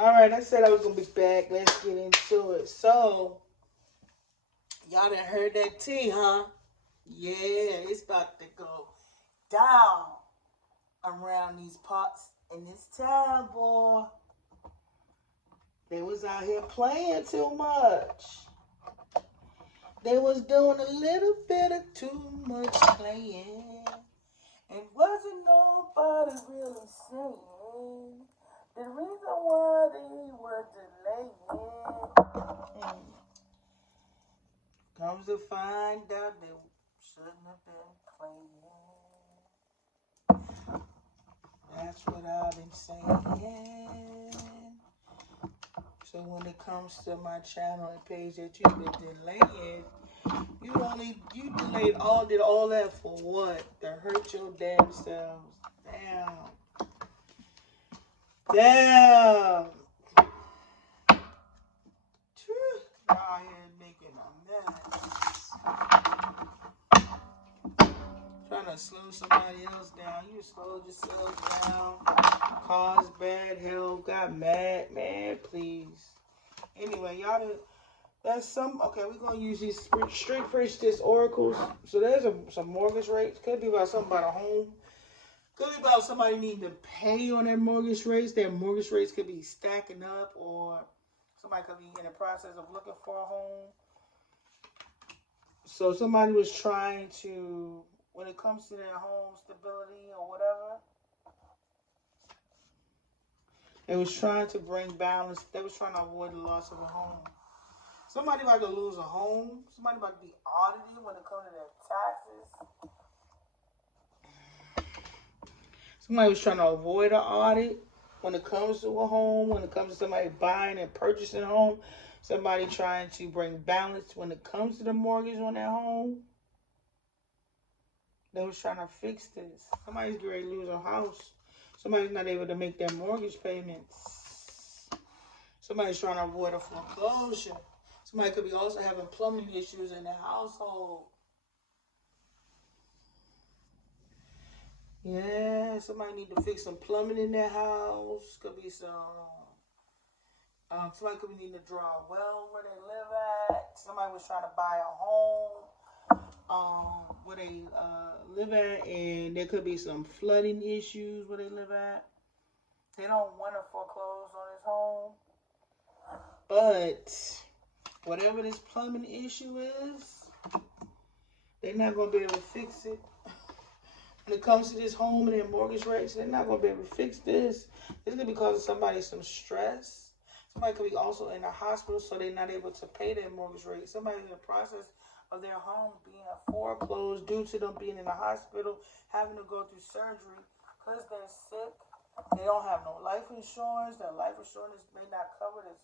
All right, I said I was going to be back. Let's get into it. So, y'all done heard that tea, huh? Yeah, it's about to go down around these parts in this town, boy. They was out here playing too much. They was doing a little bit of too much playing. And wasn't nobody really saying the reason why they were delaying. Comes to find out they shouldn't have been playing. That's what I've been saying. So when it comes to my channel and page that you've been delaying, you delayed did all that for what? To hurt your damn selves. Damn. Damn. Y'all here making a mess. Trying to slow somebody else down. You slowed yourself down. Caused bad health. Got mad. Man, please. Anyway, y'all that's some. Okay, we're going to use these straight prejudice oracles. So there's some mortgage rates. Could be about something about a home. Could be about somebody needing to pay on their mortgage rates. Their mortgage rates could be stacking up, or somebody could be in the process of looking for a home. So somebody was trying to, when it comes to their home stability or whatever, they was trying to bring balance. They was trying to avoid the loss of a home. Somebody about to lose a home. Somebody about to be audited when it comes to their taxes. Somebody was trying to avoid an audit when it comes to a home, when it comes to somebody buying and purchasing a home. Somebody trying to bring balance when it comes to the mortgage on their home. They was trying to fix this. Somebody's getting ready to lose a house. Somebody's not able to make their mortgage payments. Somebody's trying to avoid a foreclosure. Somebody could be also having plumbing issues in their household. Yeah, somebody need to fix some plumbing in their house. Could be some. Somebody could be needing to draw a well where they live at. Somebody was trying to buy a home where they live at, and there could be some flooding issues where they live at. They don't want to foreclose on this home, but whatever this plumbing issue is, they're not going to be able to fix it. When it comes to this home and their mortgage rates, they're not going to be able to fix this. It's going to be causing somebody some stress. Somebody could be also in the hospital, so they're not able to pay their mortgage rate. Somebody's in the process of their home being foreclosed due to them being in the hospital, having to go through surgery because they're sick. They don't have no life insurance. Their life insurance may not cover this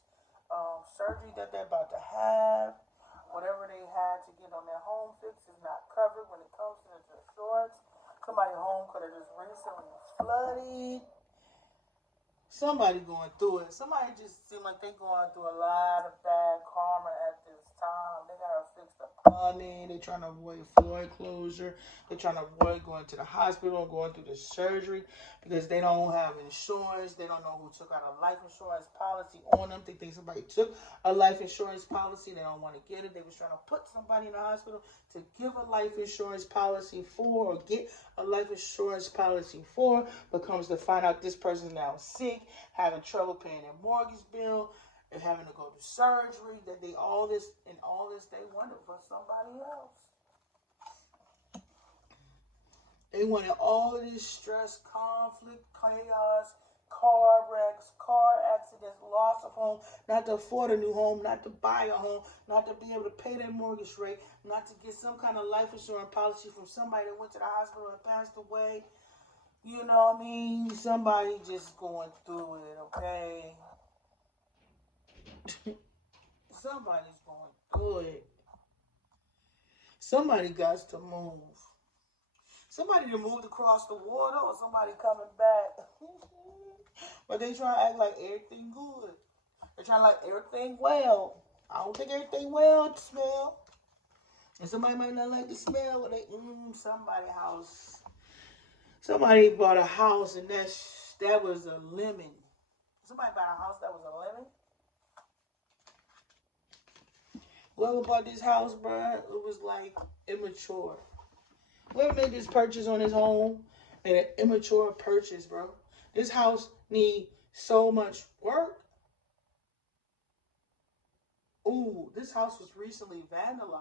surgery that they're about to have. Whatever they had to get on their home fix is not covered when it comes to this insurance. Somebody's home could have just recently flooded. Somebody going through it. Somebody just seem like they're going through a lot of bad karma at this time. They got to fix the plumbing. They're trying to avoid foreclosure. They're trying to avoid going to the hospital and going through the surgery because they don't have insurance. They don't know who took out a life insurance policy on them. They think somebody took a life insurance policy. They don't want to get it. They was trying to put somebody in the hospital to give a life insurance policy for or get a life insurance policy for, but comes to find out this person's now sick, having trouble paying their mortgage bill, and having to go to surgery, that they all this they wanted for somebody else. They wanted all of this stress, conflict, chaos, car wrecks, car accidents, loss of home, not to afford a new home, not to buy a home, not to be able to pay their mortgage rate, not to get some kind of life insurance policy from somebody that went to the hospital and passed away. You know what I mean? Somebody just going through it, okay? Somebody's going through it. Somebody got to move. Somebody that moved across the water or somebody coming back. But they trying to act like everything good. They trying to like everything well. I don't think everything well to smell. And somebody might not like the smell, but they somebody's house. Somebody bought a house and that was a lemon. Somebody bought a house that was a living. Whoever bought this house, bruh, it was like immature. Whoever made this purchase on his home, made an immature purchase, bro. This house need so much work. Ooh, this house was recently vandalized.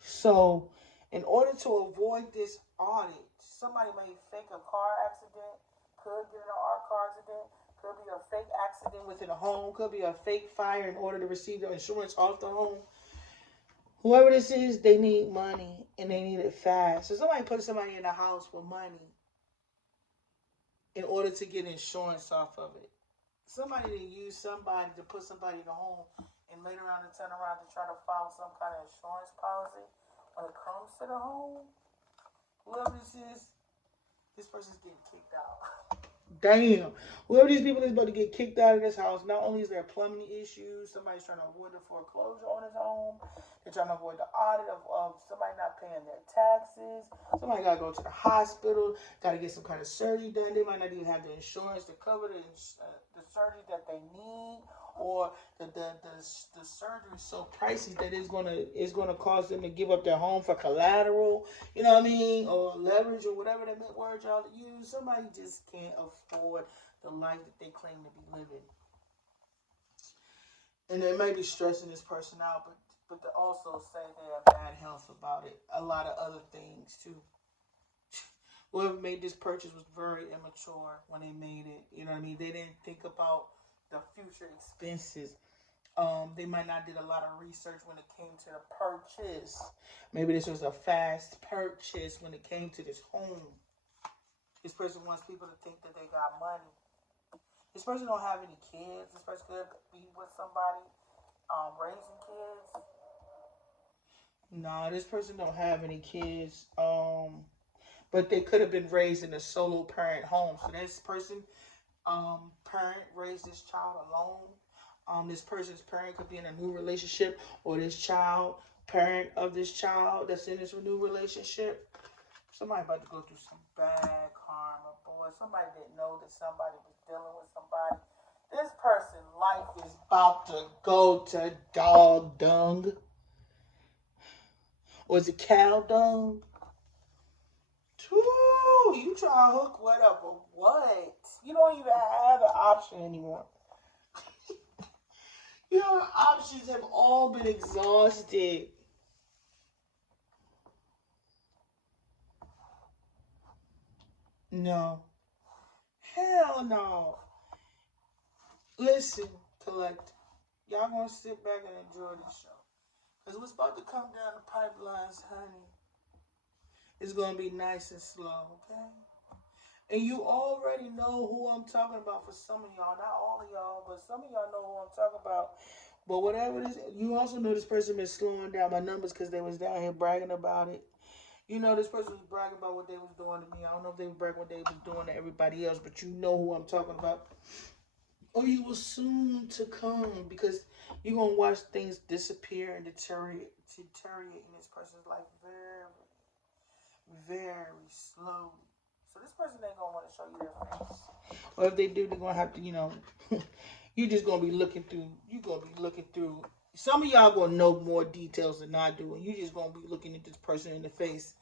So, in order to avoid this audit, somebody may fake a car accident, could get in a car accident, could be a fake accident within a home, could be a fake fire in order to receive the insurance off the home. Whoever this is, they need money and they need it fast. So somebody put somebody in the house with money in order to get insurance off of it. Somebody to use somebody to put somebody in the home and later on to turn around to try to file some kind of insurance policy when it comes to the home. Whoever this person's getting kicked out. Damn. Whoever these people is about to get kicked out of this house, not only is there plumbing issues, somebody's trying to avoid the foreclosure on his home. They're trying to avoid the audit of somebody not paying their taxes. Somebody got to go to the hospital, got to get some kind of surgery done. They might not even have the insurance to cover the surgery that they need, or the surgery is so pricey that it's gonna cause them to give up their home for collateral. You know what I mean, or leverage, or whatever that word y'all use. Somebody just can't afford the life that they claim to be living, and they may be stressing this person out, but they also say they have bad health about it. A lot of other things too. Whoever made this purchase was very immature when they made it. You know what I mean? They didn't think about the future expenses. They might not did a lot of research when it came to the purchase. Maybe this was a fast purchase when it came to this home. This person wants people to think that they got money. This person don't have any kids. This person could be with somebody raising kids. No, this person don't have any kids. But they could have been raised in a solo parent home. So this person, parent raised this child alone. This person's parent could be in a new relationship, or this child, parent of this child that's in this new relationship. Somebody about to go through some bad karma, boy. Somebody didn't know that somebody was dealing with somebody. This person's life is about to go to dog dung. Or is it cow dung? Ooh, you try to hook what up or what? You don't even have an option anymore. Your options have all been exhausted. No. Hell no. Listen, collect. Y'all gonna sit back and enjoy this show. Because what's about to come down the pipelines, honey, it's gonna be nice and slow, okay? And you already know who I'm talking about for some of y'all. Not all of y'all, but some of y'all know who I'm talking about. But whatever it is, you also know this person been slowing down my numbers because they was down here bragging about it. You know this person was bragging about what they was doing to me. I don't know if they were bragging what they was doing to everybody else, but you know who I'm talking about. Or you will soon to come, because you're going to watch things disappear and deteriorate in this person's life very, very slowly. So this person ain't gonna want to show you their face. Or if they do, they're gonna have to, you're just gonna be looking through. You're gonna be looking through. Some of y'all gonna know more details than I do, and you just gonna be looking at this person in the face,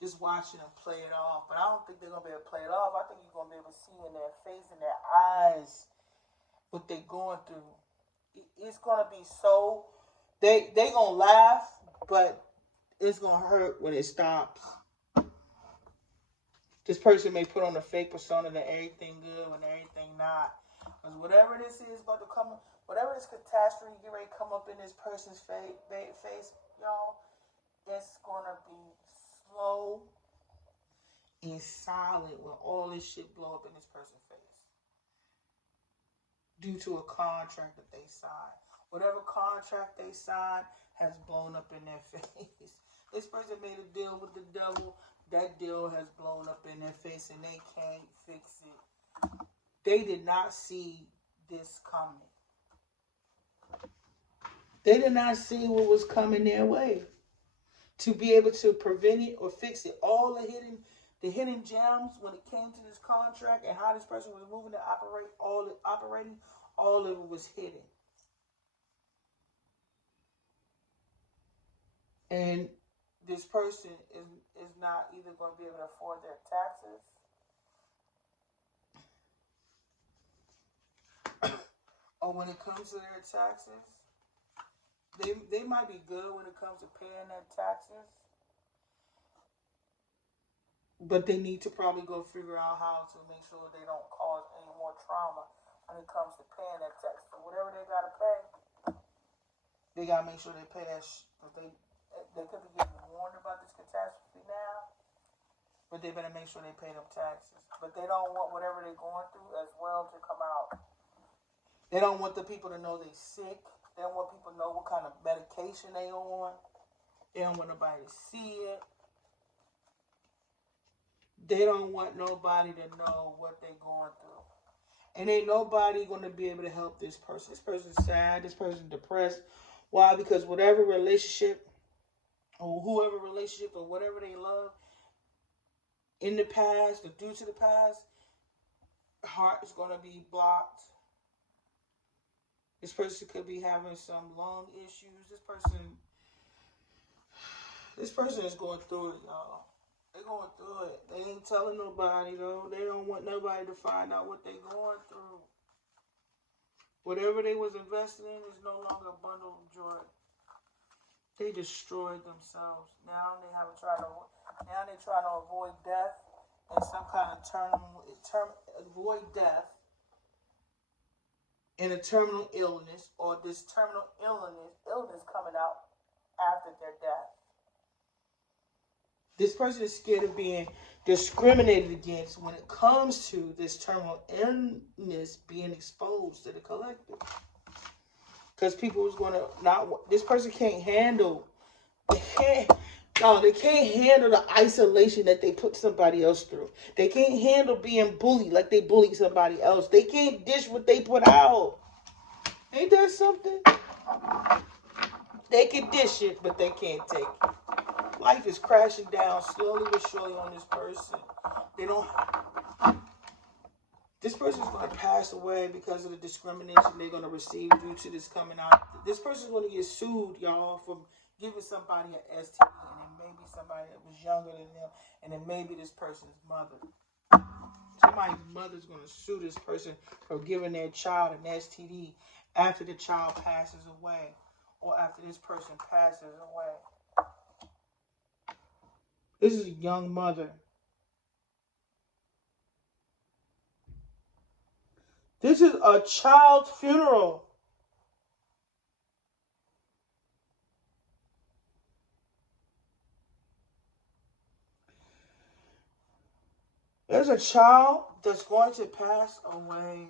just watching them play it off. But I don't think they're gonna be able to play it off. I think you're gonna be able to see in their face, in their eyes, what they're going through. It's gonna be so. They gonna laugh, but it's gonna hurt when it stops. This person may put on a fake persona that everything good when everything not. Because whatever this is about to come, whatever this catastrophe get ready to come up in this person's face, y'all, it's gonna be slow and silent when all this shit blow up in this person's face. Due to a contract that they signed. Whatever contract they signed has blown up in their face. This person made a deal with the devil. That deal has blown up in their face and they can't fix it. They did not see this coming. They did not see what was coming their way to be able to prevent it or fix it. All the hidden The hidden gems when it came to this contract and how this person was moving to operating, all of it was hidden. And this person is not either going to be able to afford their taxes or when it comes to their taxes, they might be good when it comes to paying their taxes, but they need to probably go figure out how to make sure they don't cause any more trauma when it comes to paying that tax. So whatever they got to pay, they got to make sure they pay that. They could be getting warned about this catastrophe now, but they better make sure they pay them taxes. But they don't want whatever they're going through as well to come out. They don't want the people to know they're sick. They don't want people to know what kind of medication they on. They don't want nobody to see it. They don't want nobody to know what they're going through. And ain't nobody going to be able to help this person. This person's sad. This person's depressed. Why? Because whatever relationship or whoever relationship or whatever they love in the past or due to the past, heart is going to be blocked. This person could be having some lung issues. This person is going through it, y'all. They're going through it. They ain't telling nobody, though. They don't want nobody to find out what they're going through. Whatever they was invested in is no longer a bundle of joy. They destroyed themselves. Now they're trying to avoid death and some kind of avoid death and a terminal illness, or this terminal illness coming out after their death. This person is scared of being discriminated against when it comes to this terminal illness being exposed to the collective. Because people is going to this person can't handle, they can't handle the isolation that they put somebody else through. They can't handle being bullied like they bullied somebody else. They can't dish what they put out. Ain't that something? They can dish it, but they can't take it. Life is crashing down slowly but surely on this person. This person is going to pass away because of the discrimination they're going to receive due to this coming out. This person is going to get sued, y'all, for giving somebody an STD, and it may be somebody that was younger than them, and it may be this person's mother. Somebody's mother's going to sue this person for giving their child an STD after the child passes away, or after this person passes away. This is a young mother. This is a child's funeral. There's a child that's going to pass away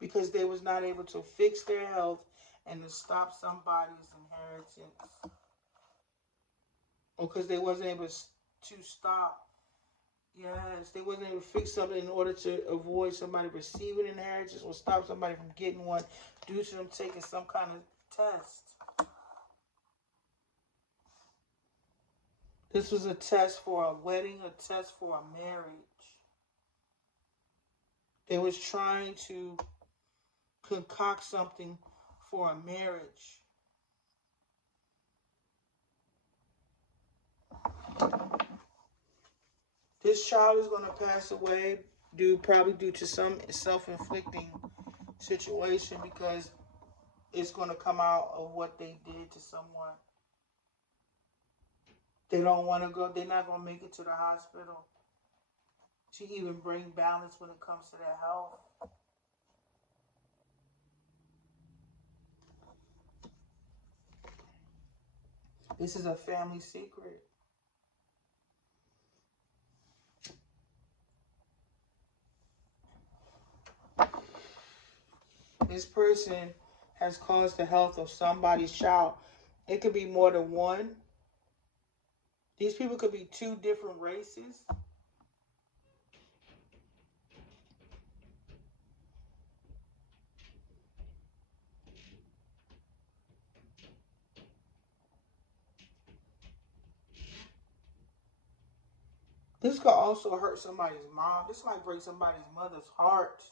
because they was not able to fix their health and to stop somebody's inheritance. Or because they wasn't able to stop. Yes, they wasn't able to fix something in order to avoid somebody receiving inheritance or stop somebody from getting one due to them taking some kind of test. This was a test for a wedding, a test for a marriage. They was trying to concoct something for a marriage. This child is going to pass away probably due to some self-inflicting situation, because it's going to come out of what they did to someone. They don't want to go. They're not going to make it to the hospital to even bring balance when it comes to their health. This is a family secret. This person has caused the health of somebody's child. It could be more than one. These people could be two different races. This could also hurt somebody's mom. This might break somebody's mother's heart.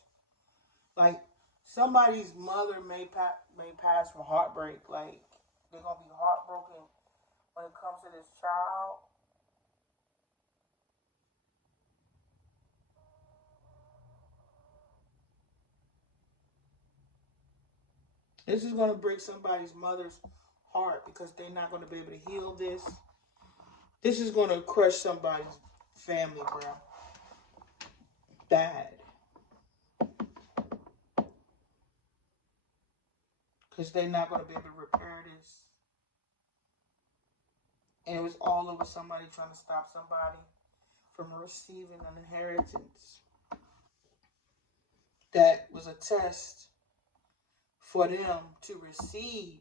Like, somebody's mother may pass from heartbreak. Like, they're going to be heartbroken when it comes to this child. This is going to break somebody's mother's heart because they're not going to be able to heal this. This is going to crush somebody's family, bro. Bad. Because they're not going to be able to repair this. And it was all over somebody trying to stop somebody from receiving an inheritance. That was a test for them to receive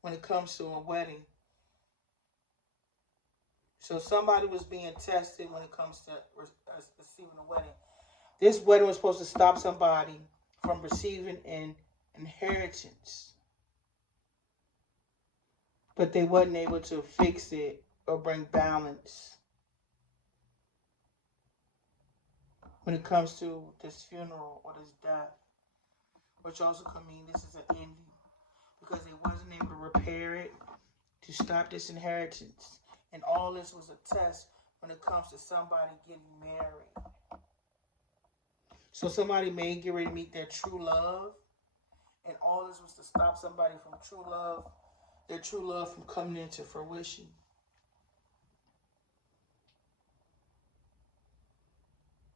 when it comes to a wedding. So somebody was being tested when it comes to receiving a wedding. This wedding was supposed to stop somebody from receiving an inheritance. But they wasn't able to fix it or bring balance when it comes to this funeral or this death. Which also could mean this is an ending. Because they wasn't able to repair it to stop this inheritance. And all this was a test when it comes to somebody getting married. So somebody may get ready to meet their true love. And all this was to stop somebody from true love, their true love from coming into fruition.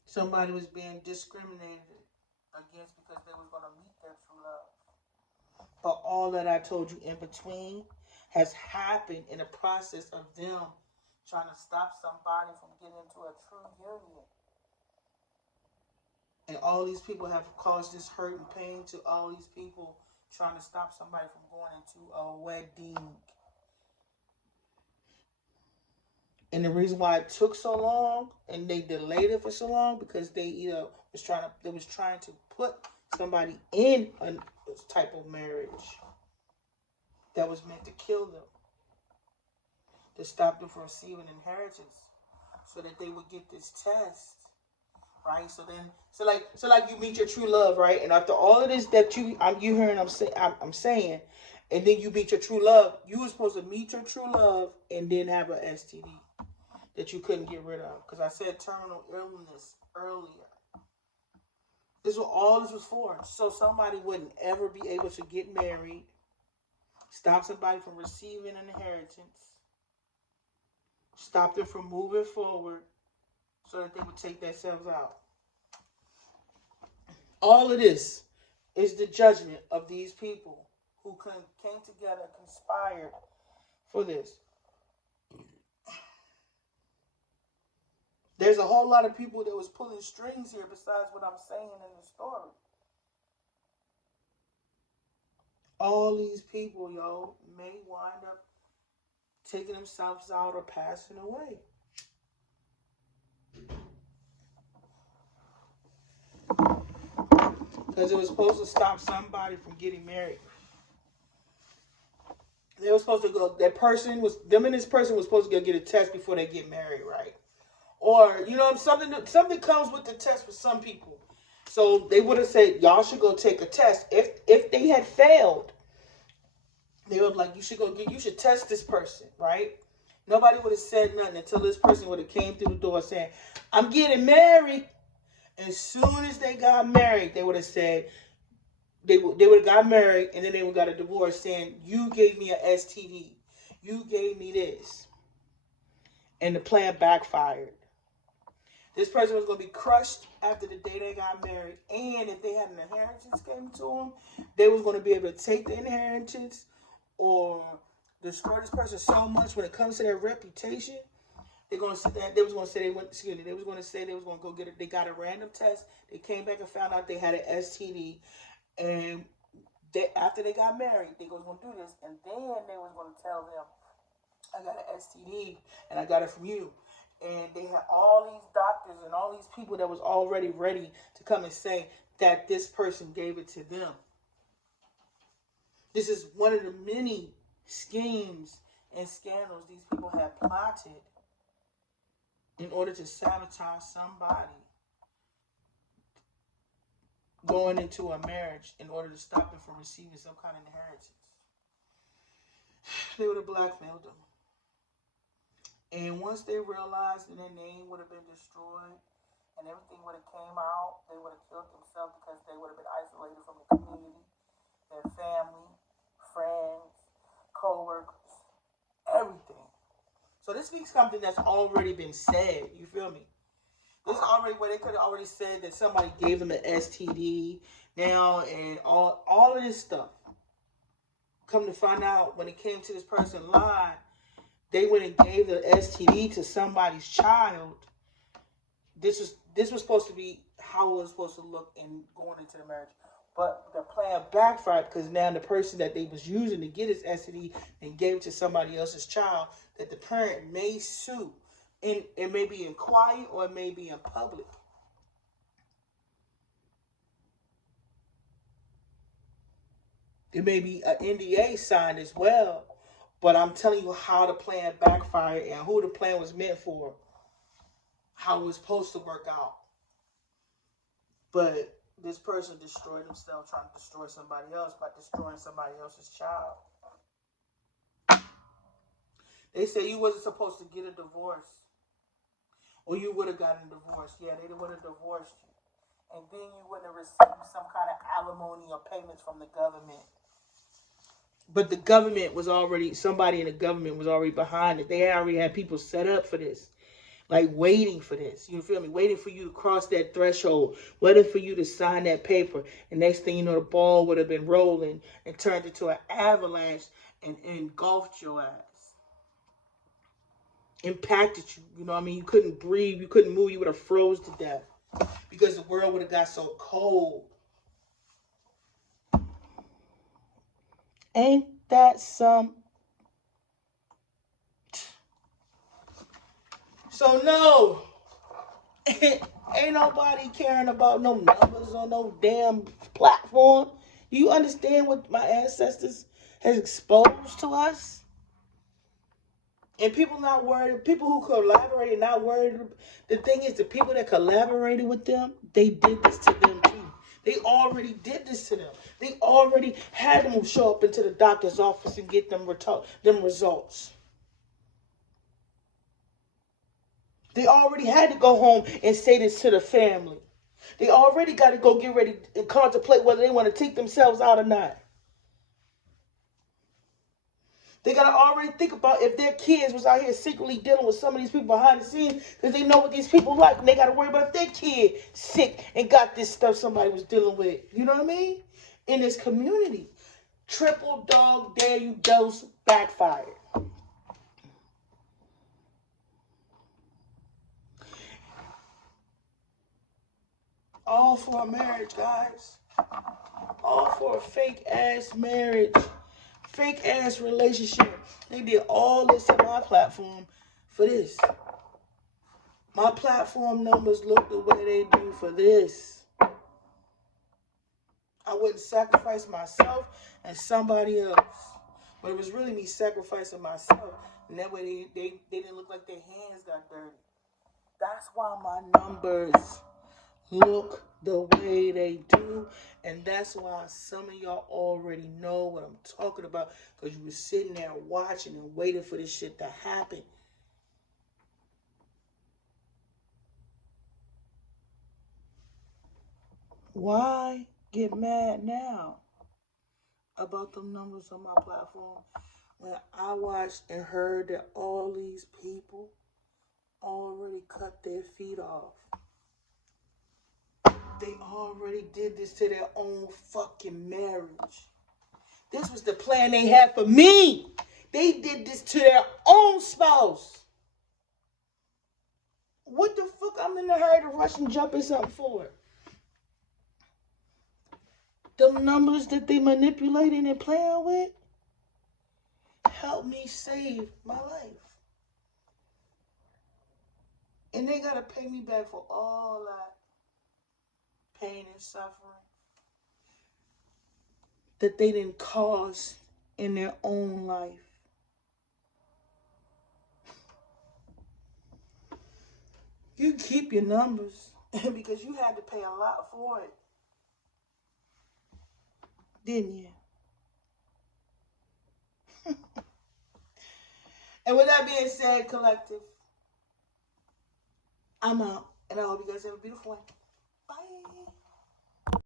Somebody was being discriminated against because they was going to meet their true love. But all that I told you in between has happened in the process of them trying to stop somebody from getting into a true union. And all these people have caused this hurt and pain to all these people trying to stop somebody from going into a wedding. And the reason why it took so long and they delayed it for so long because they was trying to put somebody in a type of marriage that was meant to kill them, to stop them from receiving inheritance, so that they would get this test, right? So like you meet your true love, right? And after all of this that you hearing I'm saying, and then you meet your true love, you were supposed to meet your true love and then have an STD that you couldn't get rid of. Because I said terminal illness earlier. This is what all this was for. So somebody wouldn't ever be able to get married, stop somebody from receiving an inheritance, stop them from moving forward so that they would take themselves out. All of this is the judgment of these people who came together, conspired for this. There's a whole lot of people that was pulling strings here besides what I'm saying in the story. All these people, may wind up taking themselves out or passing away. Because it was supposed to stop somebody from getting married. They were supposed to go, them and this person was supposed to go get a test before they get married, right? Or, something comes with the test for some people. So they would have said, y'all should go take a test. If they had failed, they would like, you should test this person, right? Nobody would have said nothing until this person would have came through the door saying, I'm getting married. As soon as they got married, they would have said, they would have got married, and then they would have got a divorce saying, you gave me an STD. You gave me this. And the plan backfired. This person was going to be crushed after the day they got married. And if they had an inheritance came to them, they was going to be able to take the inheritance or destroy this person so much when it comes to their reputation. They was going to say they was going to go get it. They got a random test. They came back and found out they had an STD. And after they got married, they was going to do this. And then they was going to tell them, I got an STD and I got it from you. And they had all these doctors and all these people that was already ready to come and say that this person gave it to them. This is one of the many schemes and scandals these people had plotted in order to sabotage somebody going into a marriage in order to stop them from receiving some kind of inheritance. They would have blackmailed them. And once they realized that their name would have been destroyed and everything would have came out, they would have killed themselves because they would have been isolated from the community, their family, friends, co-workers, everything. So this speaks something that's already been said. You feel me? This already where they could have already said that somebody gave them an STD now and all of this stuff. Come to find out when it came to this person lied, they went and gave the STD to somebody's child. This was supposed to be how it was supposed to look in going into the marriage. But the plan backfired because now the person that they was using to get his STD and gave it to somebody else's child, that the parent may sue. And it may be in quiet or it may be in public. It may be an NDA signed as well. But I'm telling you how the plan backfired and who the plan was meant for. How it was supposed to work out. But this person destroyed himself trying to destroy somebody else by destroying somebody else's child. They say you wasn't supposed to get a divorce. Or you would have gotten a divorce. Yeah, they would have divorced you. And then you wouldn't have received some kind of alimony or payments from the government. But the government was already, somebody in the government was already behind it. They already had people set up for this. Like waiting for this. You feel me? Waiting for you to cross that threshold. Waiting for you to sign that paper. And next thing you know, the ball would have been rolling and turned into an avalanche and engulfed your ass. Impacted you. You know what I mean? You couldn't breathe. You couldn't move. You would have froze to death. Because the world would have got so cold. Ain't that some? So no. Ain't nobody caring about no numbers on no damn platform. Do you understand what my ancestors has exposed to us? And people not worried, people who collaborated not worried. The thing is, the people that collaborated with them, they did this to them too. They already did this to them. They already had them show up into the doctor's office and get them results. They already had to go home and say this to the family. They already got to go get ready and contemplate whether they want to take themselves out or not. They got to already think about if their kids was out here secretly dealing with some of these people behind the scenes because they know what these people like. And they got to worry about if their kid sick and got this stuff somebody was dealing with. You know what I mean? In this community. Triple dog dare you dose backfired. All for a marriage, guys. All for a fake ass marriage. Fake ass relationship. They did all this on my platform for this. My platform numbers look the way they do for this. I wouldn't sacrifice myself and somebody else. But it was really me sacrificing myself. And that way they didn't look like their hands got dirty. That's why my numbers look the way they do. And that's why some of y'all already know what I'm talking about. Because you were sitting there watching and waiting for this shit to happen. Why get mad now about the numbers on my platform when I watched and heard that all these people already cut their feet off? They already did this to their own fucking marriage. This was the plan they had for me. They did this to their own spouse. What the fuck I'm in a hurry to rush and jump in something for? The numbers that they manipulating and playing with help me save my life. And they gotta pay me back for all that pain and suffering that they didn't cause in their own life. You keep your numbers because you had to pay a lot for it, didn't you? And with that being said, collective, I'm out. And I hope you guys have a beautiful one. Bye.